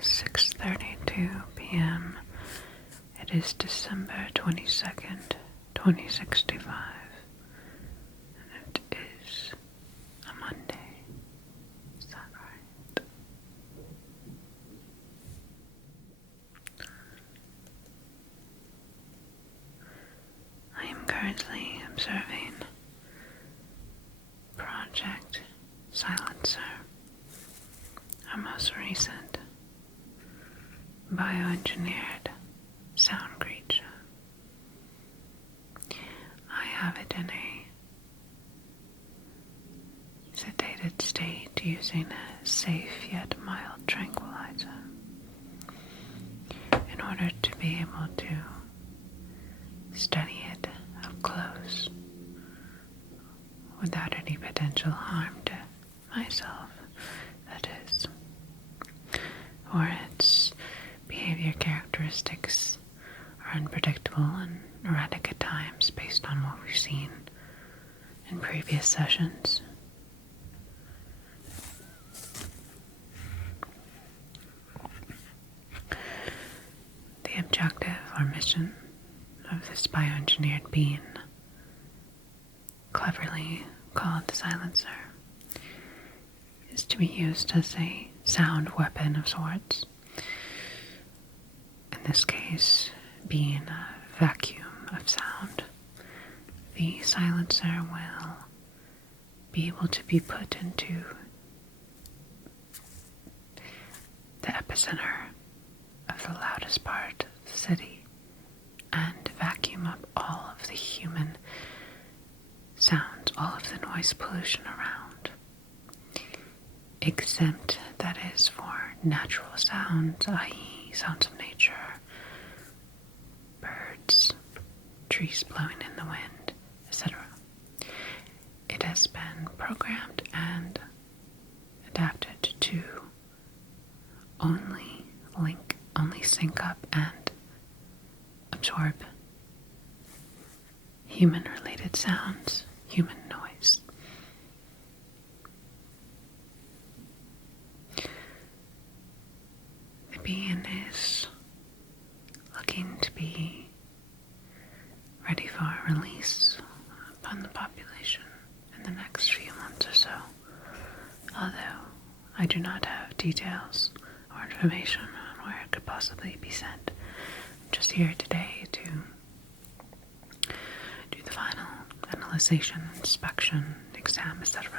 6:32 p.m. It is December 22nd, 2065, and it is a Monday. Is that right? I am currently observing Project Silencer, our most recent bioengineered sound creature. I have it in a sedated state using a safe yet mild tranquilizer in order to be able to study it up close without any potential harm to myself, that is, or its behavior characteristics are unpredictable and erratic at times based on what we've seen in previous sessions. The objective or mission of this bioengineered being, cleverly called the Silencer, is to be used as a sound weapon of sorts. In this case, being a vacuum of sound, the silencer will be able to be put into the epicenter of the loudest part of the city and vacuum up all of the human sounds, all of the noise pollution around, exempt, that is, for natural sounds, i.e. sounds of nature, birds, trees blowing in the wind, etc. It has been programmed and adapted to only sync up and absorb human-related sounds, human noise. The being is looking to be ready for release upon the population in the next few months or so, although I do not have details or information on where it could possibly be sent. I'm just here today to do the final analyzation, inspection, exam, etc.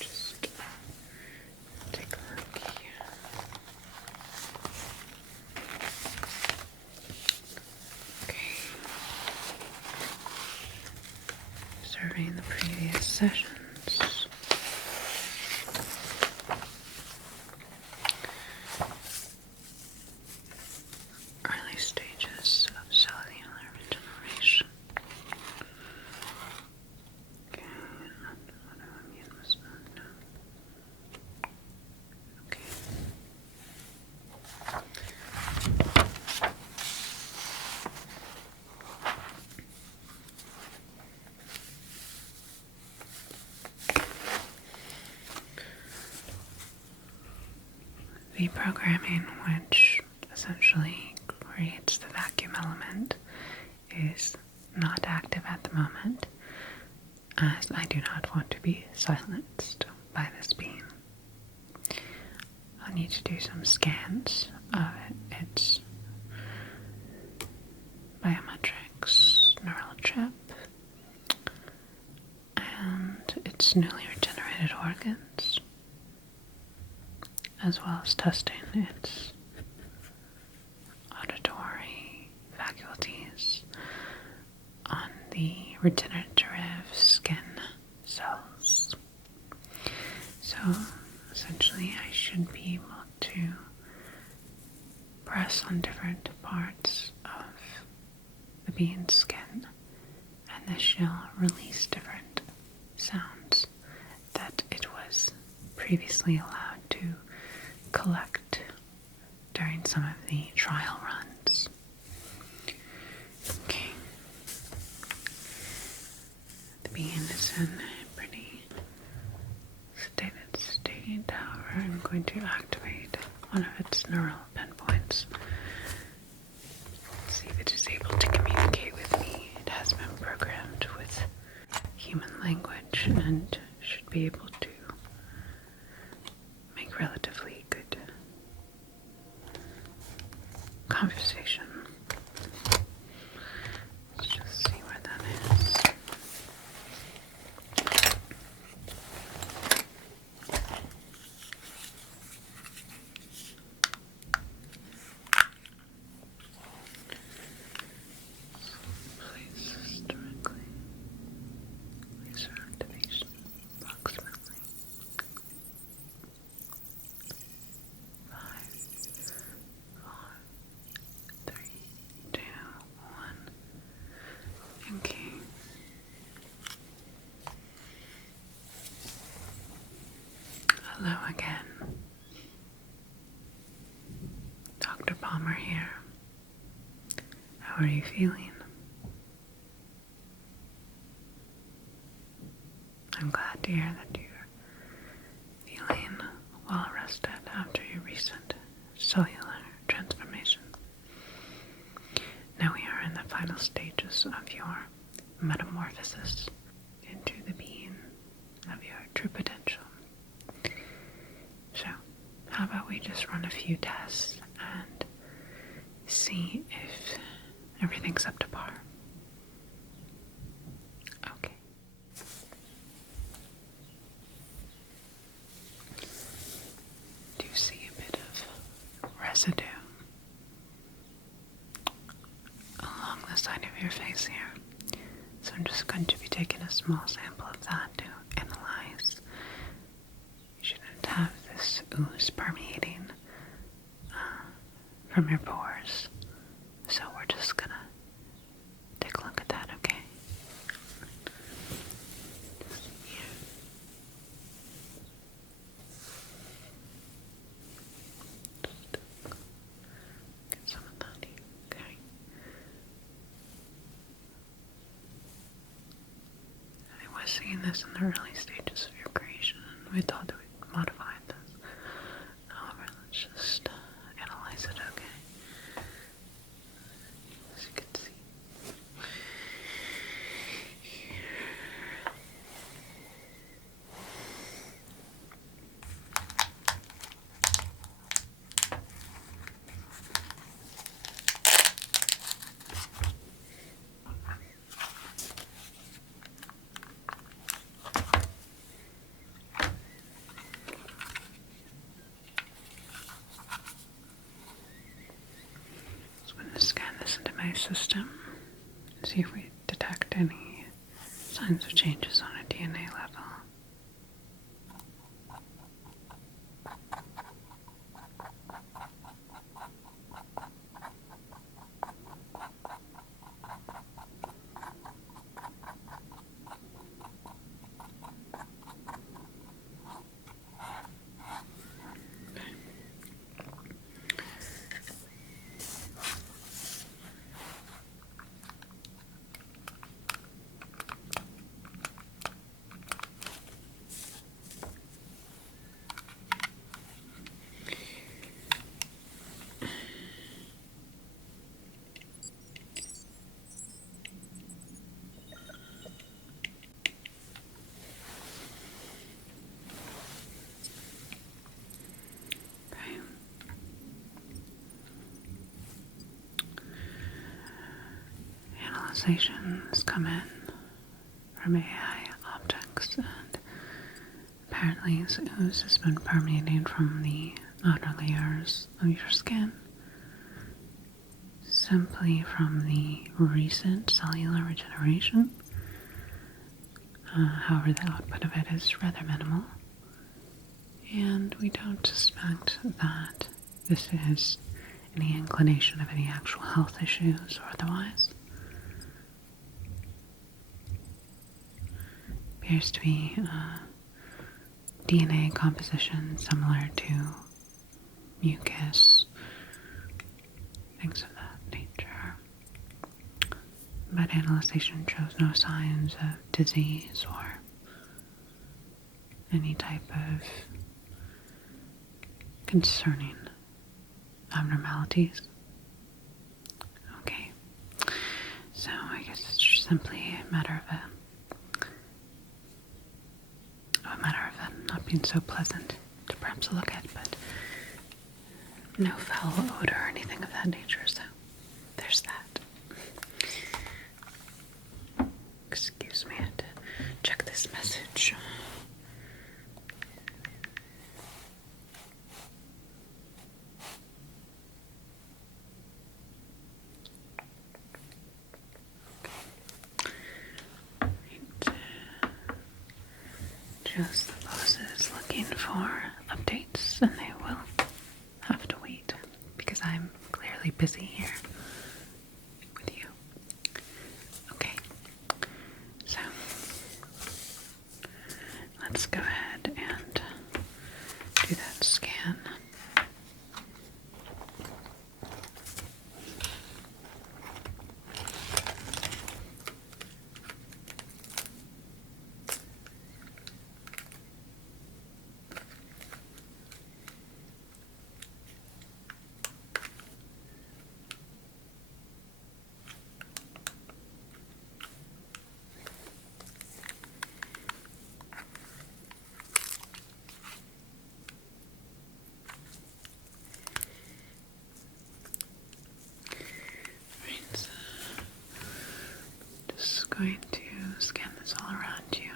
Just take a look here. Okay. Surveying the previous sessions. Early stages of cellular regeneration. Okay, autoimmune was not known. Okay. The programming, which essentially creates the vacuum element, is not active at the moment, as I do not want to be silenced by this being. I need to do some scans of its biometrics, neural chip, and its newly regenerated organs, as well as testing its auditory faculties on the regenerative skin cells. So essentially I should be able to press on different parts of the being's skin, and this shall release different sounds that it was previously allowed to collect during some of the trial runs. Okay. The being is in pretty going to activate one of its neural pinpoints. See if it is able to communicate with me. It has been programmed with human language and should be able to make relatively good conversation. Let's just see where that is. Place directly. Laser activation approximately 5, 4, 3, 2, 1. Okay. Hello again. Dr. Palmer here. How are you feeling? I'm glad to hear that you're feeling well rested after your recent cellular transformation. Now we are in the final stages of your metamorphosis into the being of your true potential. So, how about we just run a few tests and see if everything's up to par? Okay. Do you see a bit of residue along the side of your face here? So I'm just going to be taking a small sample of that to analyze. You shouldn't have this ooze permeating from your pores. So we're just gonna take a look at that, okay? Just here. Just get some of that here, okay? I was seeing this in the early stages of your creation, and we thought that we'd modify this. However, let's just analyze it, okay? As you can see. So I'm going to scan this into my system and see if we detect any signs of changes on a DNA level. Analyzations come in from AI objects, and apparently this ooze has been permeating from the outer layers of your skin, simply from the recent cellular regeneration. However, the output of it is rather minimal, and we don't suspect that this is any inclination of any actual health issues or otherwise. Appears to be DNA composition similar to mucus, things of that nature. But analyzation shows no signs of disease or any type of concerning abnormalities. Okay, so I guess it's just simply a matter of it not being so pleasant to perhaps look at, but no foul odor or anything of that nature, so there's that. Excuse me, I had to check this message. Just the bosses looking for updates, and they will have to wait because I'm clearly busy here with you. Okay, so let's go ahead and do that scan. Going to scan this all around you.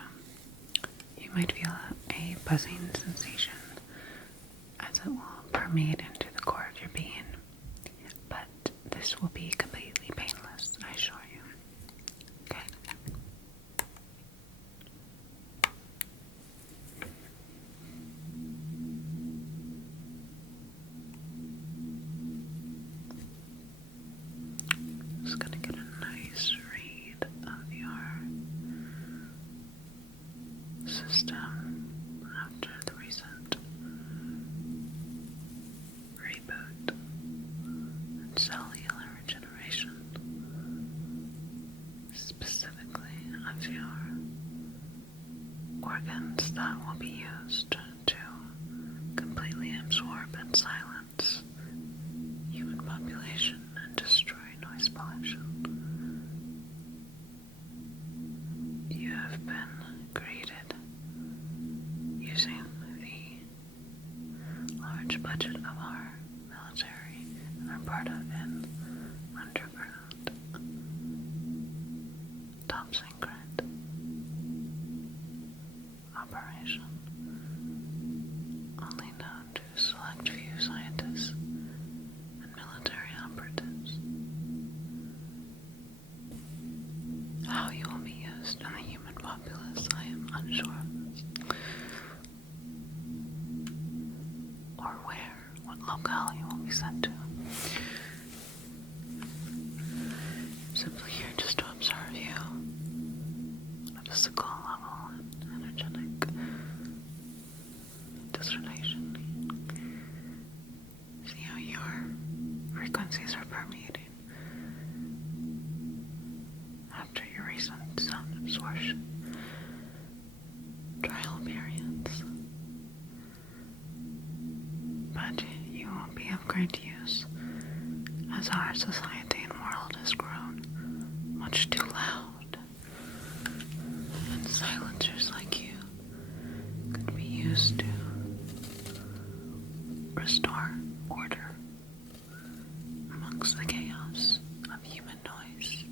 You might feel a buzzing sensation as it will permeate into the core of your being, but this will be completely painless, I assure you. Okay? Just gonna get a nice read of your system after the recent reboot and cellular regeneration, specifically of your organs that will be used to completely absorb and silence human population and destroy noise pollution. You have been created using the large budget of our military and are part of an underground, top secret operation only known to a select few scientists and military operatives. How you will be used in the human populace, I am unsure of this. Or where, what locale you will be sent to. Simply here just to observe you on a physical level and energetic discernation. See how your frequencies are permeating after your recent sound absorption trial periods. But you will be of great use as our society and world has grown much too loud, and silencers like you could be used to restore order amongst the chaos of human noise,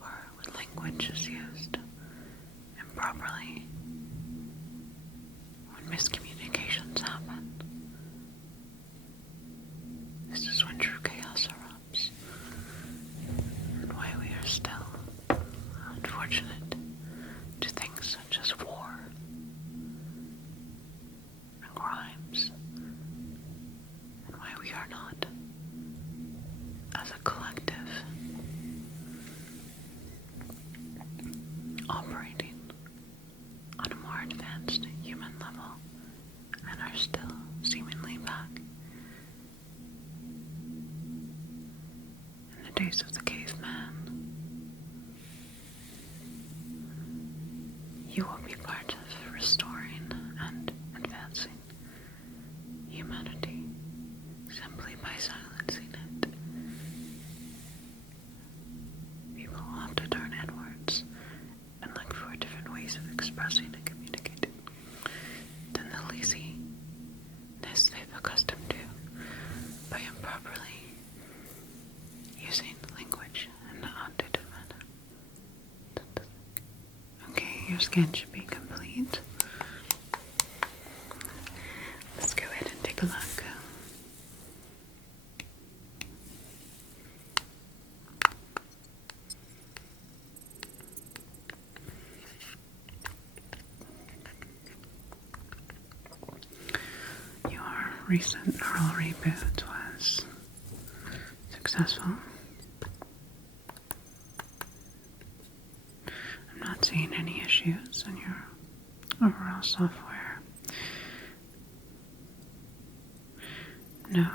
or when language is used improperly, when miscommunications happen. This is when true chaos erupts, and why we are still unfortunate to things such as war and crimes, and why we are not, as a collective, operating on a more advanced human level and are still seemingly back in the days of the caveman. You will be part of restoring and advancing humanity. silencing it. People have to turn inwards and look for different ways of expressing and communicating than the laziness they've accustomed to by improperly using language in an outdated manner. Okay, your scan should be complete. Let's go ahead and take a look. Your recent neural reboot was successful. I'm not seeing any issues in your overall software. No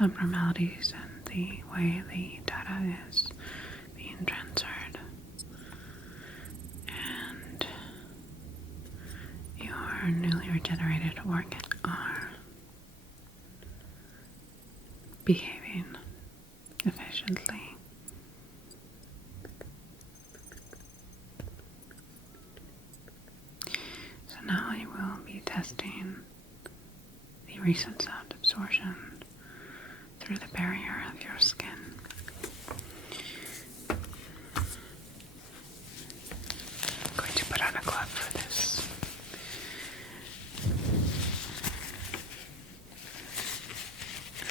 abnormalities in the way the data is being transferred. And your newly regenerated organs are behaving efficiently. So now I will be testing the recent sound absorption through the barrier of your skin. I'm going to put on a glove for this.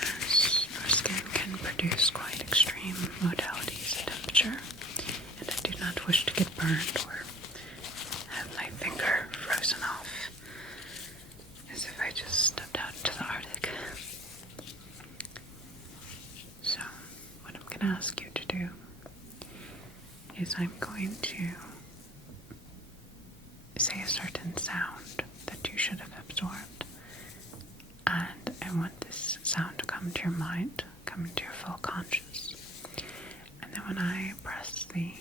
As your skin can produce quite extreme modalities of temperature, and I do not wish to get burned or have my finger frozen off as if I just stepped out into the Arctic. So, what I'm going to ask you to do is I'm going to say a certain sound that you should have absorbed, and I want this sound to come to your mind, come into your full conscious. And then when I press the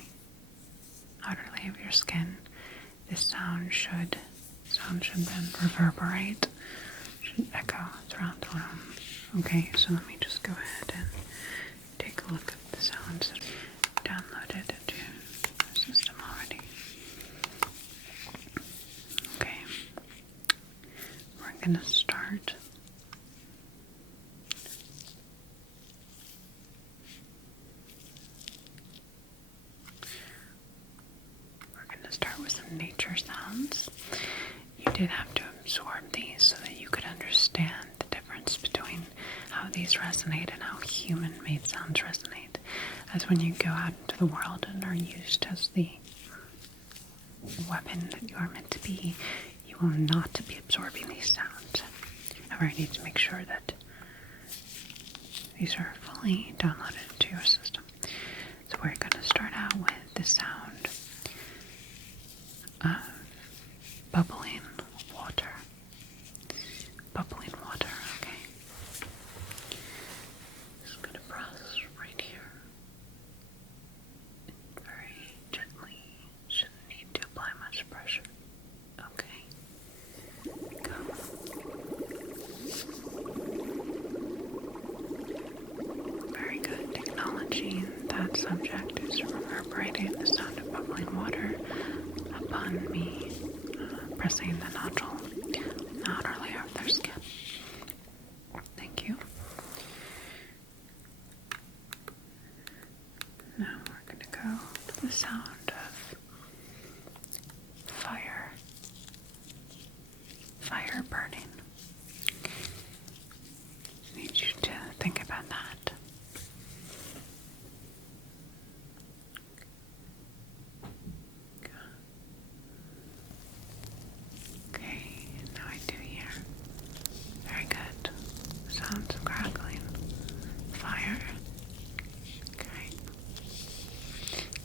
outer layer of your skin, this sound should then reverberate, should echo throughout the room. Okay, so let me just go ahead and take a look at the sounds that I've downloaded into the system already. Okay, we're going to start with some nature sounds. You did have to absorb these so that you could understand the difference between how these resonate and how human-made sounds resonate. As when you go out into the world and are used as the weapon that you are meant to be, you will not be absorbing these sounds. However, I need to make sure that these are fully downloaded into your system. So we're going to start out with the sound of bubbling water. Bubbling water, okay. Just going to press right here. Very gently. Shouldn't need to apply much pressure. Okay. Go. Very good. Acknowledging that subject is reverberating the sound of bubbling water upon me pressing the nodule, the outer layer of their skin. Thank you. Now we're going to go to the sound of fire. Fire burning. I need you to think about that. Sounds of crackling fire. Okay.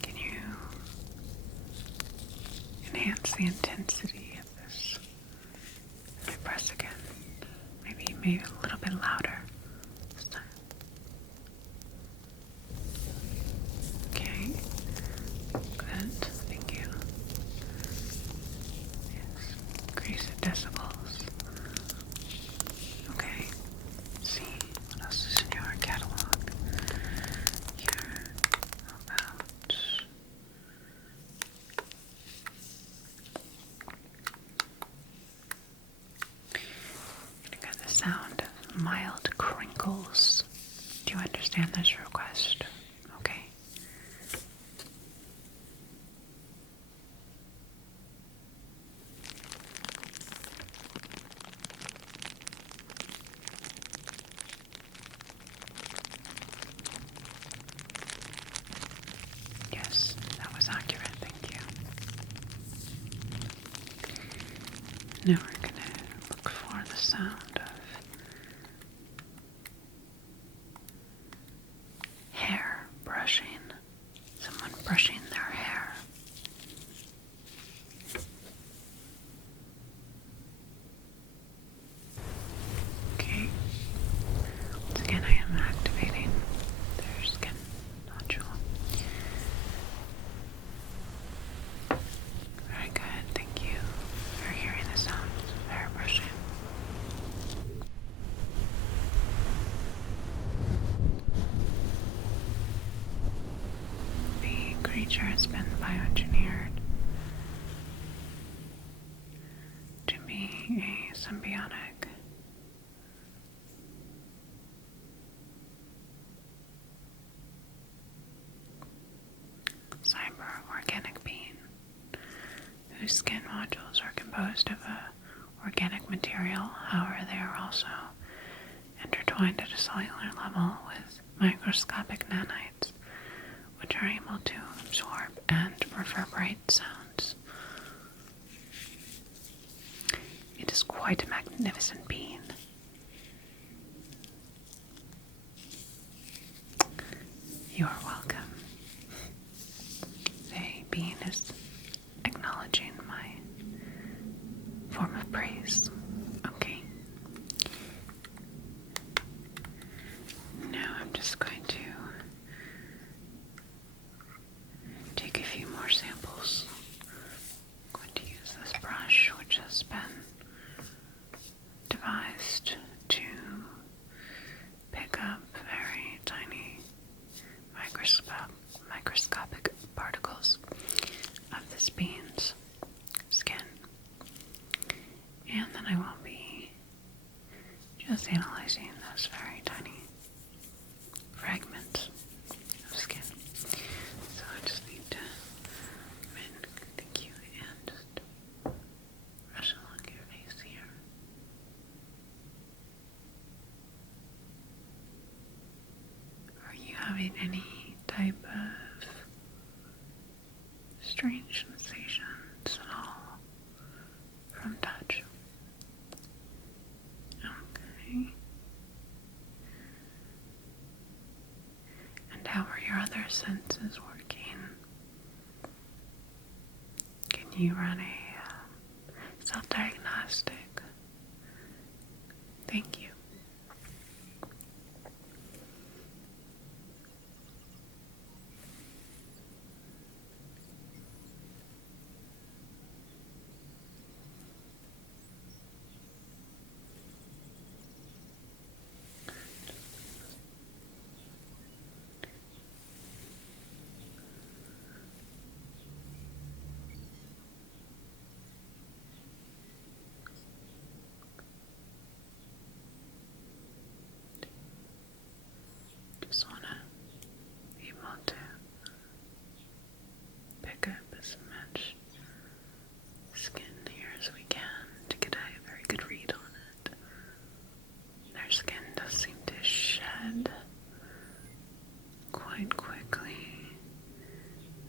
Can you enhance the intensity of this? If I press again, maybe a little bit louder this time. Okay. Good. Thank you. Yes. Increase the decibels. Okay. See what else is in understand this request, okay? Yes, that was accurate, thank you. Now we're going to look for the sound of hair brushing. Someone brushing their hair. Okay. Once again, I am activating their skin nodule. Very good, thank you for hearing the sounds of hair brushing. The creature has been bioengineered to be a symbiotic. Cyber-organic being whose skin modules are composed of a organic material. However, they are also intertwined at a cellular level with microscopic nanites, which are able to absorb and reverberate sounds. It is quite a magnificent being. You are welcome. The being is acknowledging my form of praise. Okay. Now I'm just going to take a few more samples. I'm going to use this brush, which has been devised to pick up very tiny microscopic particles of this being's skin. And then I will be just analyzing those very tiny fragments of skin. So I just need to thank you, and just brush along your face here. Are you having any type of strange sensations at all from touch? Okay. And how are your other senses working? Can you run a self-diagnostic? Thank you. Just want to be able to pick up as much skin here as we can to get a very good read on it. Their skin does seem to shed quite quickly,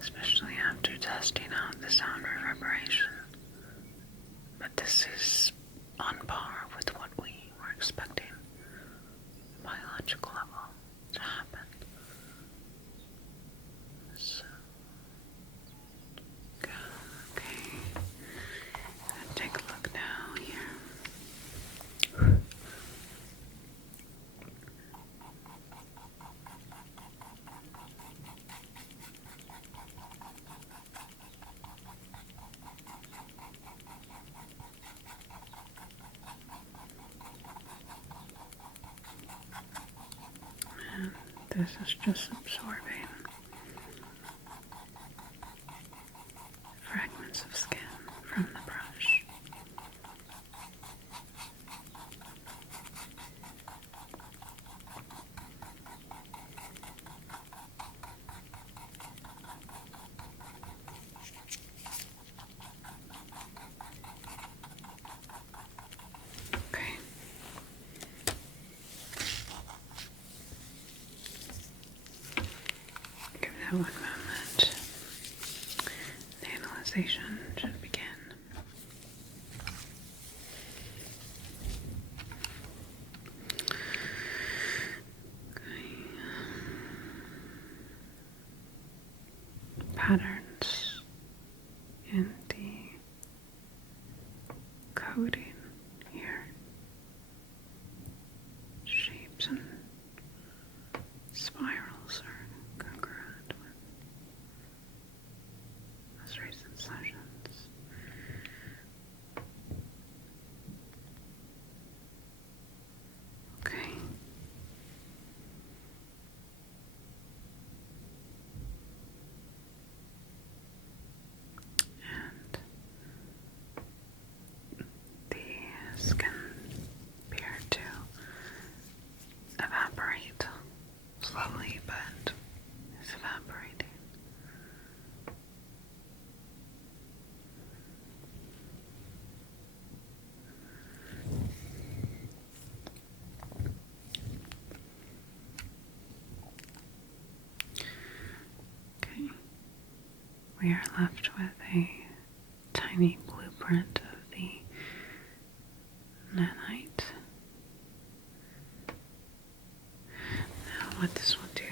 especially after testing out the sound reverberation. But this is on par with what we were expecting at a biological level to happen. So, go, okay. Take a look now here. And this is just absorbing fragments of skin from the brush. one moment. The analyzation should begin. Patterns in the coding here. Shapes and spirals are congruent with most recent sessions. Okay. The skin appear to evaporate slowly, but it's evaporating. Okay, we are left with a tiny blueprint of the nanite. Now what this will do,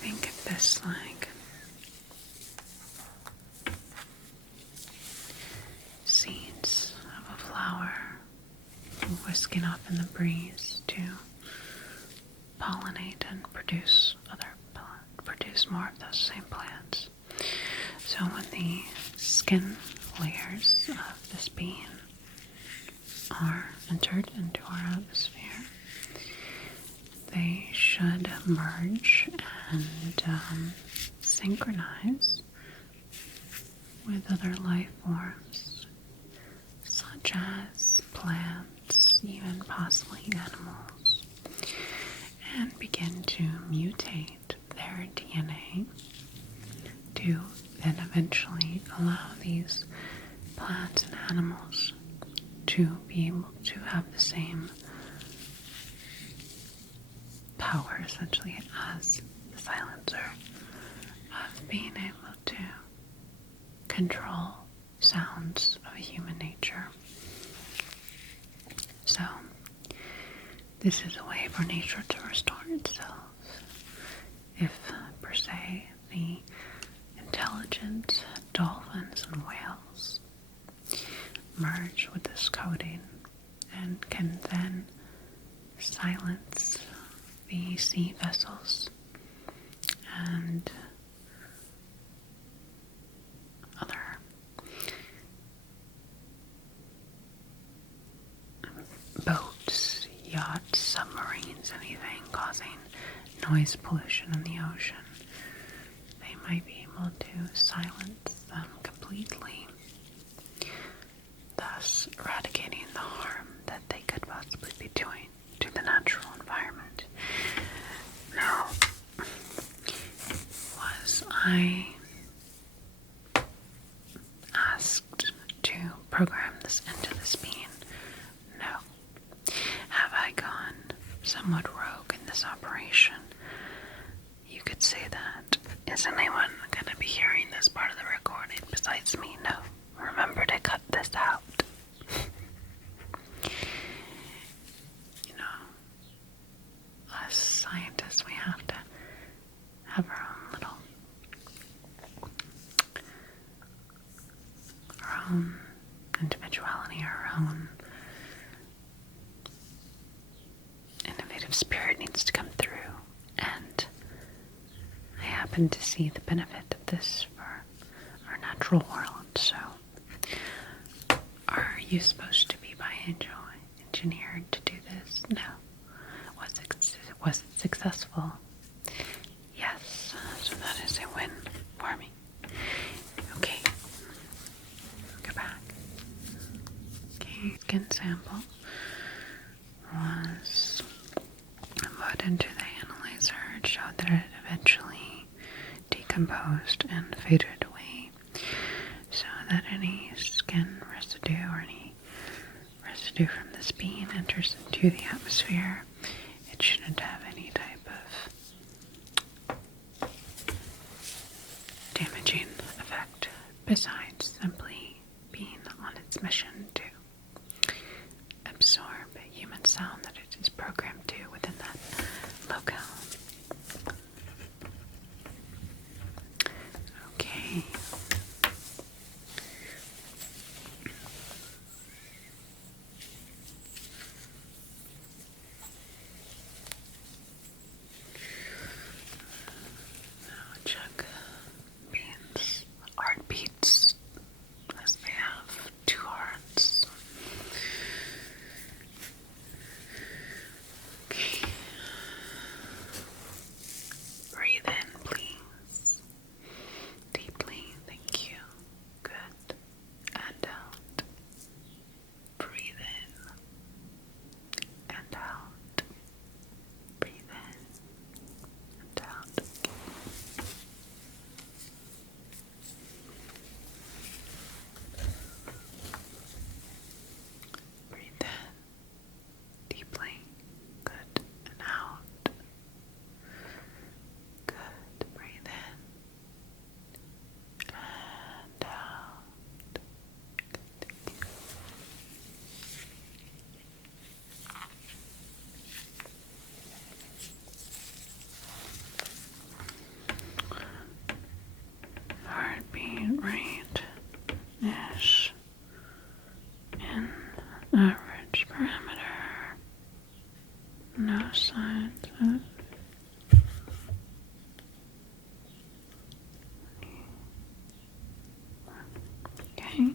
think of this like seeds of a flower whisking up in the breeze to pollinate and produce more of those same plants. So when the skin layers of this bean are entered into our atmosphere, they should merge and synchronize with other life forms, such as plants, even possibly animals, and begin to mutate their DNA to then eventually allow these plants and animals to be able to have the same power, essentially, as the silencer, of being able to control sounds of human nature. So, this is a way for nature to restore itself. If, per se, the intelligent dolphins and whales merge with this coding and can then silence the sea vessels and other boats, yachts, submarines, anything causing noise pollution in the ocean, they might be able to silence them completely, thus eradicating the harm that they could possibly be doing to the natural environment. Now, was I asked to program this into this bean? No. Have I gone somewhat rogue in this operation? You could say that. Is anyone going to be hearing this part of the recording besides me? No. Remember to cut this out. You know, us scientists, we have to have our own individuality, our own innovative spirit needs to come through. And I happen to see the benefit of this for our natural world. So, are you supposed to be bioengineered to do this? No. Was it successful? Yes. So that is a win for me. Okay. Go back. Okay, skin sample was put into the analyzer. It showed that it eventually decomposed and faded away, so that any skin residue or any residue from this bean enters into the atmosphere. It shouldn't have any type of besides simply being on its mission to absorb human sound that it is programmed to within that locale. Okay. Now check Bean's heartbeats as they have two hearts. Okay. Breathe in, please. Deeply, thank you. Good. And out. Breathe in. And out. Breathe in. And out. Breathe in. Deeply. Good. And out. Good. Breathe in. And out. Heartbeat rate is in average parameter. No signs of okay.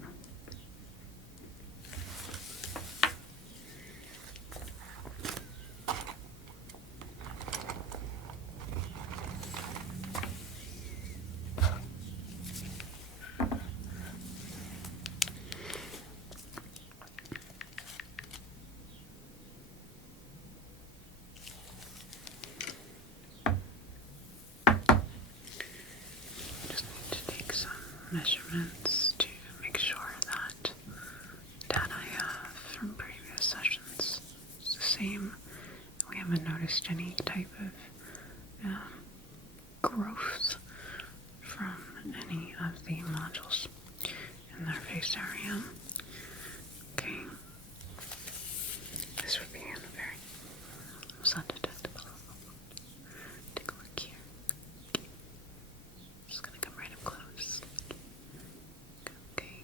Just need to take some measurements to make sure that data I have from previous sessions is the same. We haven't noticed any type of growth from any of the modules in their face area. Okay. This would be in a very undetectable. Take a look here. Just gonna come right up close. Okay.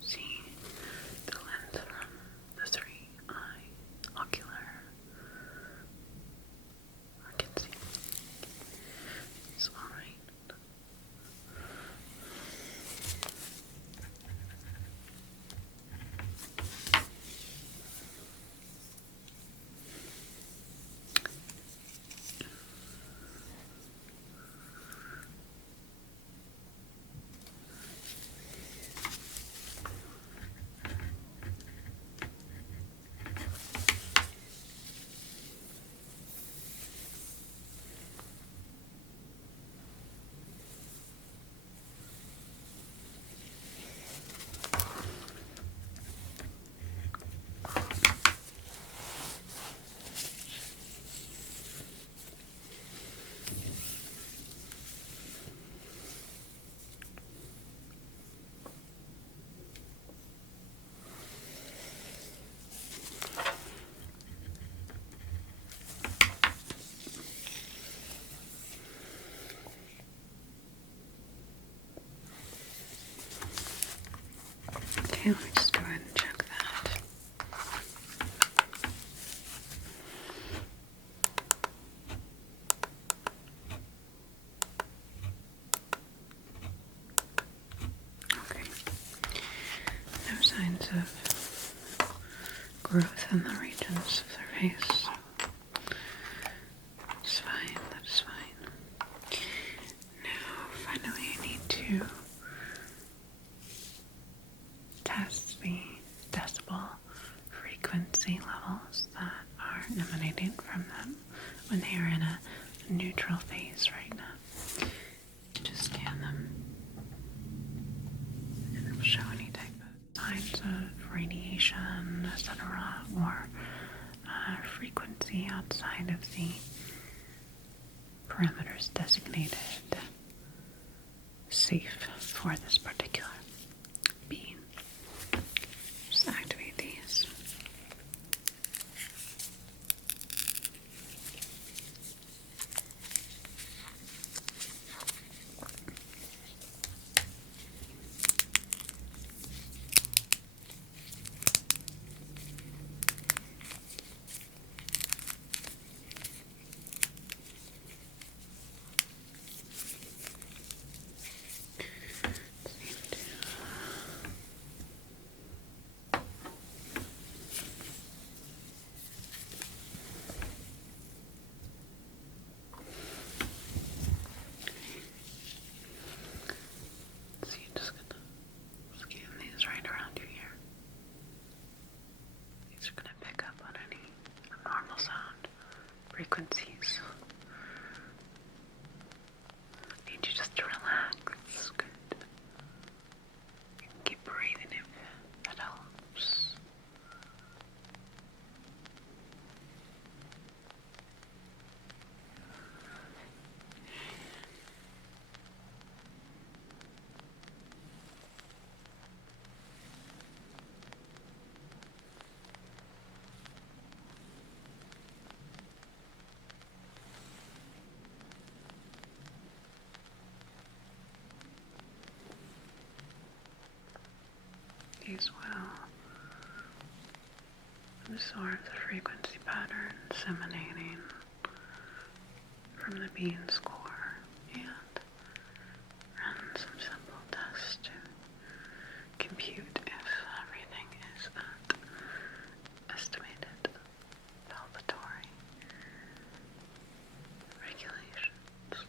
See the length from the 3-eye ocular. I can see. It's alright. Okay, let me just go ahead and check that. Okay. No signs of growth in the regions of their face. That's fine, that's fine. Now, finally, I need to test the decibel frequency levels that are emanating from them when they are in a neutral phase right now. Just scan them, and it will show any type of signs of radiation, etc., or frequency outside of the parameters designated safe for this particular bean. Just activate these. Frequencies. I need you just to relax. Good. You can keep breathing if that helps. These will absorb the frequency patterns emanating from the bean's core and run some simple tests to compute if everything is at estimated palpatory regulations.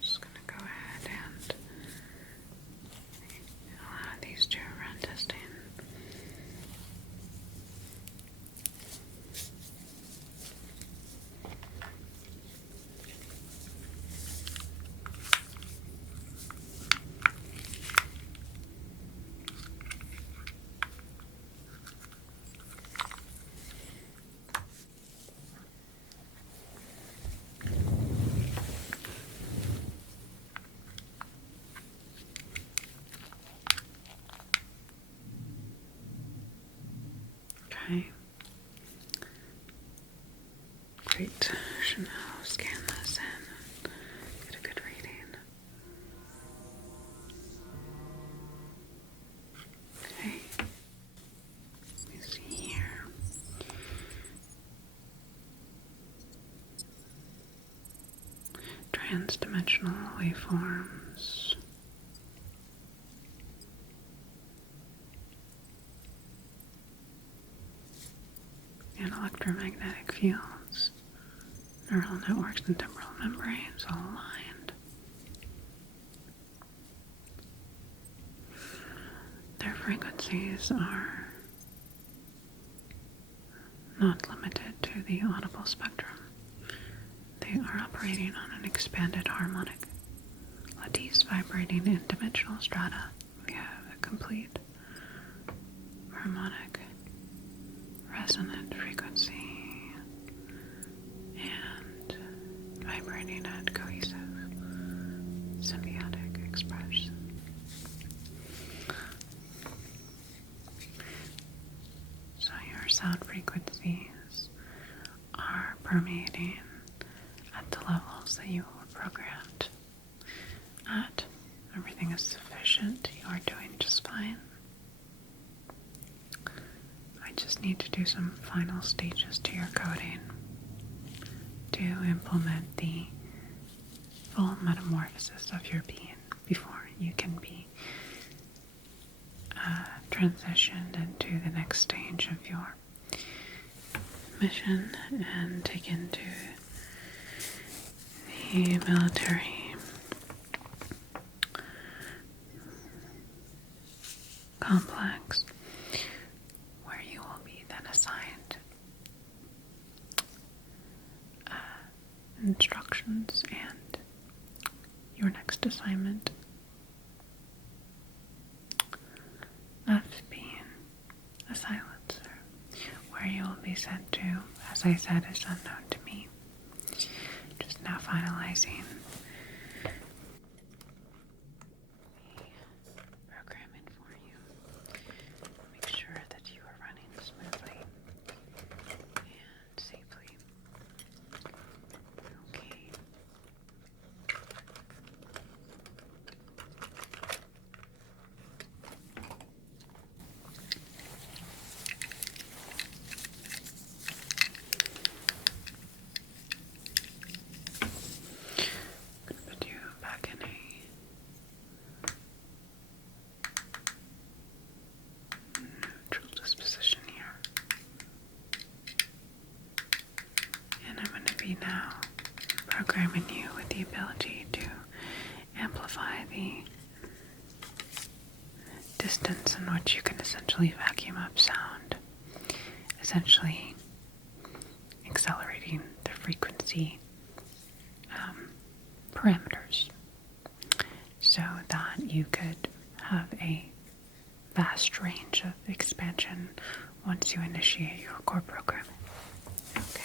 Just going to go ahead and allow these to run testing. Okay. Great. Should now scan this and get a good reading. Okay. Let me see here. Trans-dimensional waveforms. And electromagnetic fields, neural networks and temporal membranes all aligned. Their frequencies are not limited to the audible spectrum. They are operating on an expanded harmonic lattice vibrating in dimensional strata. We have a complete harmonic resonant frequency and vibrating at cohesive symbiotic expression. So your sound frequencies are permeating at the levels that you were programmed at. everything is sufficient. You are doing just fine. I just need to do some final stages to your coding to implement the full metamorphosis of your being before you can be transitioned into the next stage of your mission and taken to the military complex, where you will be then assigned instructions and your next assignment of being a silencer, where you will be sent to, as I said, is unknown to me. Just now finalizing the programming for you. Make sure that you are running smoothly and safely. Okay. Put you back in a neutral disposition here. And I'm going to be now programming you with the ability to amplify the distance in which you can essentially vacuum up sound, essentially accelerating the frequency parameters so that you could have a vast range of expansion once you initiate your core program. Okay.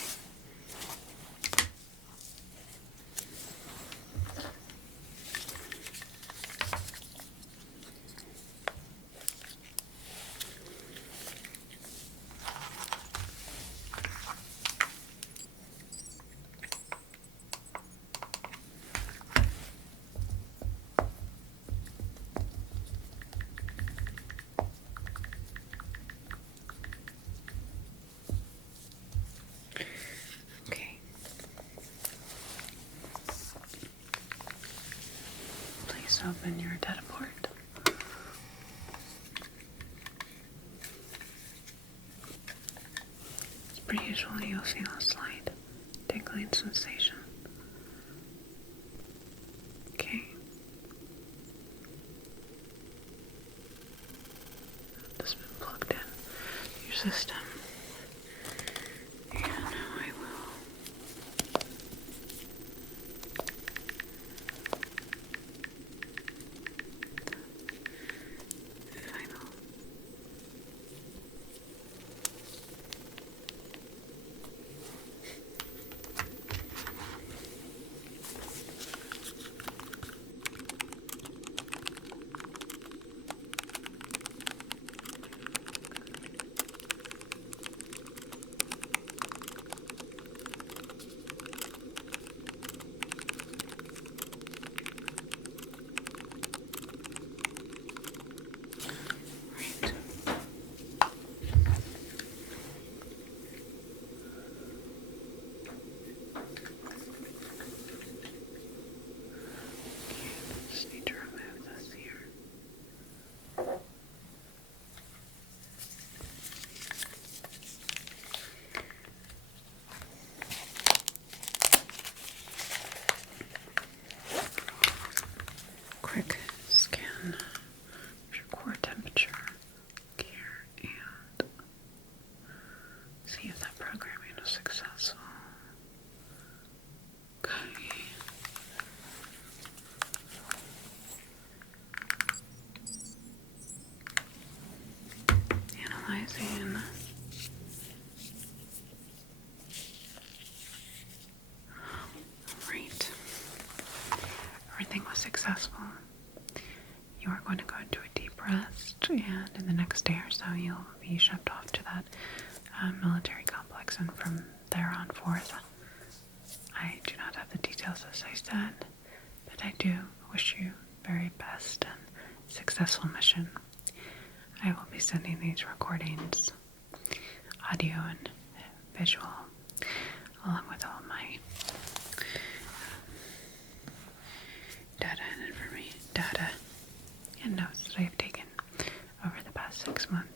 Okay. Please open your data port. It's pretty usually you'll feel a slight tingling sensation. Okay. This has been plugged in your system. And now I will final right. Okay, just need to remove this here. Quick scan of your core temperature here and see if that programming is successful. Okay. Analyzing. Great. Everything was successful. You are going to go into a deep rest, and in the next day or so, you'll be shipped off to that military complex, and from there on forth, I do not have the details as I said, but I do wish you very best and successful mission, I will be sending these recordings, audio and visual, along with all my data and notes that I've taken over the past 6 months